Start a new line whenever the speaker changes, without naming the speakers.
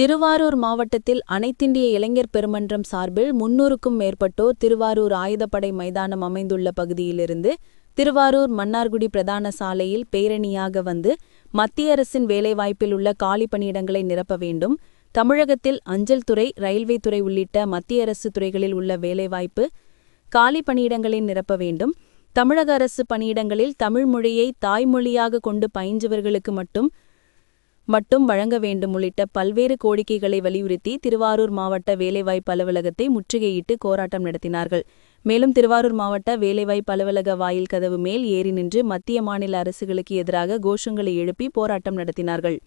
திருவாரூர் மாவட்டத்தில் அனைத்திந்திய இளைஞர் பெருமன்றம் சார்பில் முன்னூறுக்கும் மேற்பட்டோர் திருவாரூர் ஆயுதப்படை மைதானம் அமைந்துள்ள பகுதியிலிருந்து திருவாரூர் மன்னார்குடி பிரதான சாலையில் பேரணியாக வந்து மத்திய அரசின் வேலைவாய்ப்பில் உள்ள காலி பணியிடங்களை நிரப்ப வேண்டும். தமிழகத்தில் அஞ்சல் துறை ரயில்வே துறை உள்ளிட்ட மத்திய அரசு துறைகளில் உள்ள வேலைவாய்ப்பு காலி பணியிடங்களை நிரப்ப வேண்டும். தமிழக அரசு பணியிடங்களில் தமிழ் மொழியை தாய்மொழியாக கொண்டு பயின்றவர்களுக்கு மட்டும் மட்டும் வழங்க வேண்டும் உள்ளிட்ட பல்வேறு கோரிக்கைகளை வலியுறுத்தி திருவாரூர் மாவட்ட வேலைவாய்ப்பு அலுவலகத்தை முற்றுகையிட்டு போராட்டம் நடத்தினார்கள். மேலும் திருவாரூர் மாவட்ட வேலைவாய்ப்பு அலுவலக வாயில் கதவு மேல் ஏறி நின்று மத்திய மாநில அரசுகளுக்கு எதிராக கோஷங்களை எழுப்பி போராட்டம் நடத்தினார்கள்.